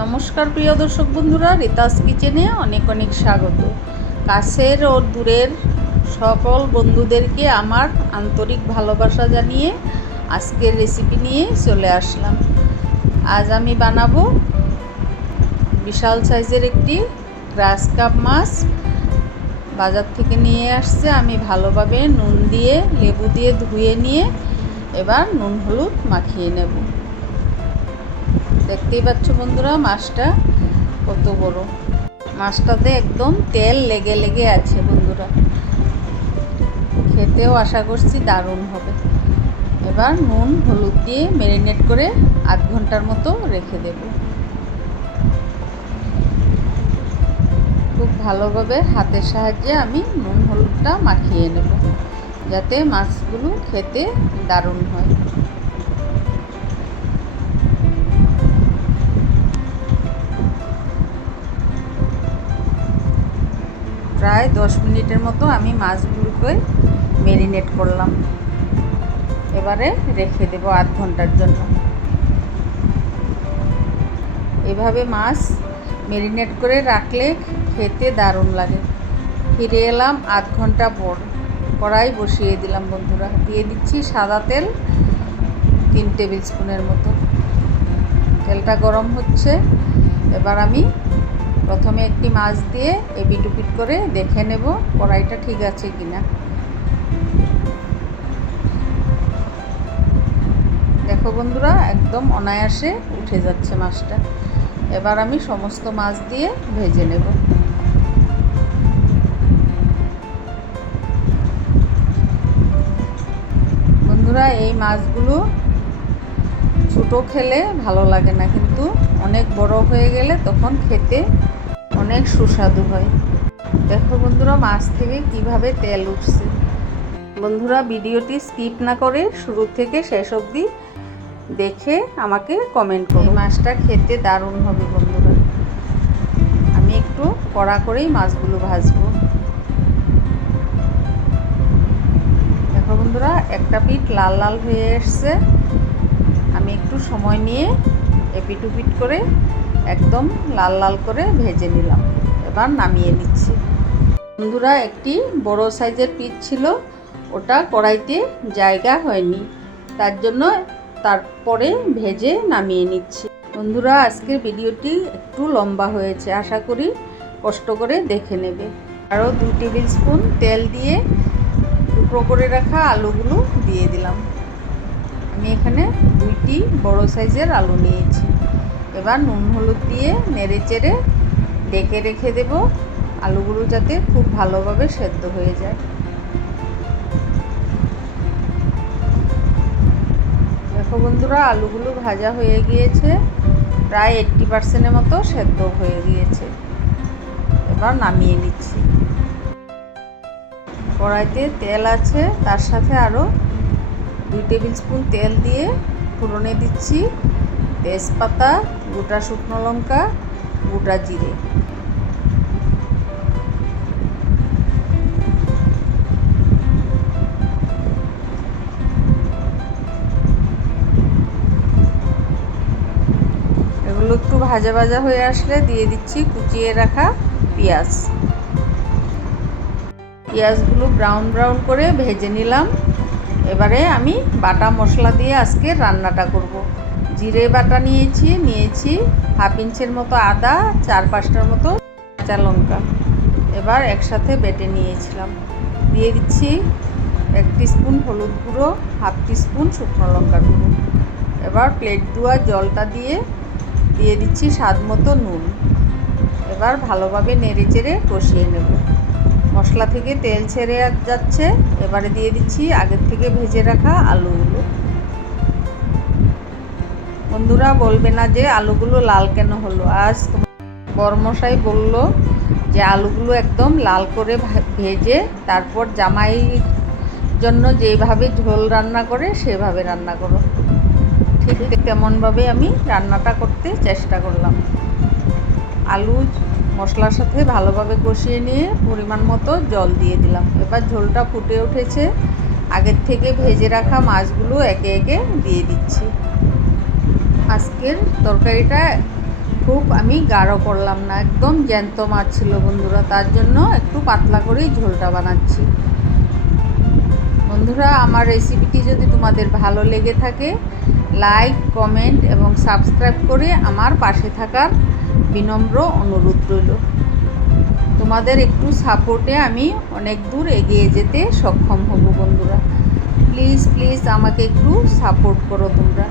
নমস্কার, প্রিয় দর্শক বন্ধুরা, রিতাস কিচেনে অনেক অনেক স্বাগত। কাছের ও দূরের সকল বন্ধুদেরকে আমার আন্তরিক ভালোবাসা জানিয়ে আজকের রেসিপি নিয়ে চলে আসলাম। আজ আমি বানাবো বিশাল সাইজের একটি গ্রাস কাপ মাছ। বাজার থেকে নিয়ে আসছে, আমি ভালোভাবে নুন দিয়ে, লেবু দিয়ে ধুয়ে নিয়ে এবার নুন হলুদ মাখিয়ে নেব। দেখতেই পাচ্ছ বন্ধুরা, মাছটা কত বড়। মাছটাতে একদম তেল লেগে লেগে আছে বন্ধুরা। খেতেও আশা করছি দারুণ হবে। এবার নুন, হলুদ দিয়ে ম্যারিনেট করে আধ ঘণ্টার মতো রেখে দেব। খুব ভালোভাবে হাতের সাহায্যে আমি নুন, হলুদটা মাখিয়ে নেব, যাতে মাছগুলো খেতে দারুণ হয়। প্রায় দশ মিনিটের মতো আমি মাছগুলোকে ম্যারিনেট করলাম। এবারে রেখে দেবো আধ ঘণ্টার জন্য। এভাবে মাছ ম্যারিনেট করে রাখলে খেতে দারুণ লাগে। ফিরে এলাম আধ ঘণ্টা পর। কড়াই বসিয়ে দিলাম বন্ধুরা। দিয়ে দিচ্ছি সাদা তেল তিন টেবিল স্পুনের মতো। তেলটা গরম হচ্ছে। এবার আমি প্রথমে একটি মাছ দিয়ে এপিট উপিট করে দেখে নেব কড়াইটা ঠিক আছে কিনা। দেখো বন্ধুরা, একদম অনায়াসে উঠে যাচ্ছে মাছটা। এবার আমি সমস্ত মাছ দিয়ে ভেজে নেব। বন্ধুরা, এই মাছগুলো ছোটো খেলে ভালো লাগে না, কিন্তু অনেক বড় হয়ে গেলে তখন খেতে অনেক সুস্বাদু হয়। দেখো বন্ধুরা, মাছ থেকে কীভাবে তেল উঠছে। বন্ধুরা, ভিডিওটি স্কিপ না করে শুরু থেকে শেষ অবধি দেখে আমাকে কমেন্ট করো। মাছটা খেতে দারুণ হবে বন্ধুরা। আমি একটু কড়া করেই মাছগুলো ভাজবো। দেখো বন্ধুরা, একটা পিঠ লাল লাল হয়ে এসছে। আমি একটু সময় নিয়ে এপিট উপিট করে একদম লাল লাল করে ভেজে নিলাম। এবার নামিয়ে নিচ্ছি। বন্ধুরা, একটি বড় সাইজের পিস ছিল, ওটা কড়াইতে জায়গা হয়নি, তার জন্য তারপরে ভেজে নামিয়ে নিচ্ছি। বন্ধুরা, আজকের ভিডিওটি একটু লম্বা হয়েছে, আশা করি কষ্ট করে দেখে নেবে। আরও দু টেবিল স্পুন তেল দিয়ে টুকরো করে রাখা আলুগুলো দিয়ে দিলাম। আমি এখানে দুইটি বড় সাইজের আলু নিয়েছি। এবার নুন হলুদ দিয়ে নেড়ে চেড়ে ডেকে রেখে দেব। আলুগুলো যাতে খুব ভালোভাবে সেদ্ধ হয়ে যায়। দেখো বন্ধুরা, আলুগুলো ভাজা হয়ে গিয়েছে। প্রায় এইট্টি পার্সেন্টের মতো সেদ্ধ হয়ে গিয়েছে। এবার নামিয়ে নিচ্ছি। কড়াইতে তেল আছে, তার সাথে আরও দুই টেবিল স্পুন তেল দিয়ে ফোড়নে দিচ্ছি তেজপাতা, গোটা শুকনো লঙ্কা, গোটা জিরে। এগুলো একটু ভাজা ভাজা হয়ে আসলে দিয়ে দিচ্ছি কুচিয়ে রাখা পেঁয়াজ। পেঁয়াজগুলো ব্রাউন ব্রাউন করে ভেজে নিলাম। এবারে আমি বাটা মশলা দিয়ে আজকে রান্নাটা করব। জিরে বাটা নিয়েছি নিয়েছি হাফ ইঞ্চের মতো আদা, চার পাঁচটার মতো কাঁচা লঙ্কা। এবার একসাথে বেটে নিয়েছিলাম। দিয়ে দিচ্ছি এক স্পুন হলুদ গুঁড়ো, হাফ স্পুন শুকনো লঙ্কার গুঁড়ো। এবার প্লেট ধোয়া জলটা দিয়ে দিয়ে দিচ্ছি স্বাদ মতো নুন। এবার ভালোভাবে নেড়ে চেড়ে কষিয়ে নেব। মশলা থেকে তেল ছেড়ে যাচ্ছে। এবারে দিয়ে দিচ্ছি আগের থেকে ভেজে রাখা আলুগুলো। বন্ধুরা বলবে না যে আলুগুলো লাল কেন হলো। আজ বরমশাই বলল যে আলুগুলো একদম লাল করে ভেজে তারপর জামাই জন্য যেভাবে ঝোল রান্না করে সেভাবে রান্না করো। ঠিক তেমনভাবে আমি রান্নাটা করতে চেষ্টা করলাম। আলু মশলার সাথে ভালোভাবে কষিয়ে নিয়ে পরিমাণ মতো জল দিয়ে দিলাম। এবার ঝোলটা ফুটে উঠেছে। আগের থেকে ভেজে রাখা মাছগুলো একে একে দিয়ে দিচ্ছি। আজকের তরকারিটা খুব আমি গাঢ় করলাম না, একদম জ্যান্ত মাছ ছিল বন্ধুরা, তার জন্য একটু পাতলা করেই ঝোলটা বানাচ্ছি। বন্ধুরা, আমার রেসিপিটি যদি তোমাদের ভালো লেগে থাকে লাইক কমেন্ট এবং সাবস্ক্রাইব করে আমার পাশে থাকার বিনম্র অনুরোধ রইল। তোমাদের একটু সাপোর্টে আমি অনেক দূর এগিয়ে যেতে সক্ষম হব বন্ধুরা। প্লিজ প্লিজ আমাকে একটু সাপোর্ট করো তোমরা।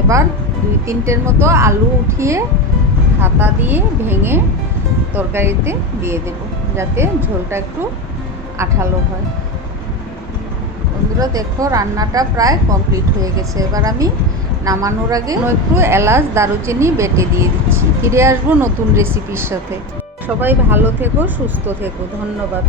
এবার দুই তিনটের মতো আলু উঠিয়ে হাতা দিয়ে ভেঙে তরকারিতে দিয়ে দেব, যাতে ঝোলটা একটু আঠালো হয়। বন্ধুরা, দেখো রান্নাটা প্রায় কমপ্লিট হয়ে গেছে। এবার আমি নামানোর আগে একটু এলাচ, দারুচিনি বেটে দিয়ে দিচ্ছি। ফিরে আসব নতুন রেসিপির সাথে। সবাই ভালো থেকো, সুস্থ থেকো। ধন্যবাদ।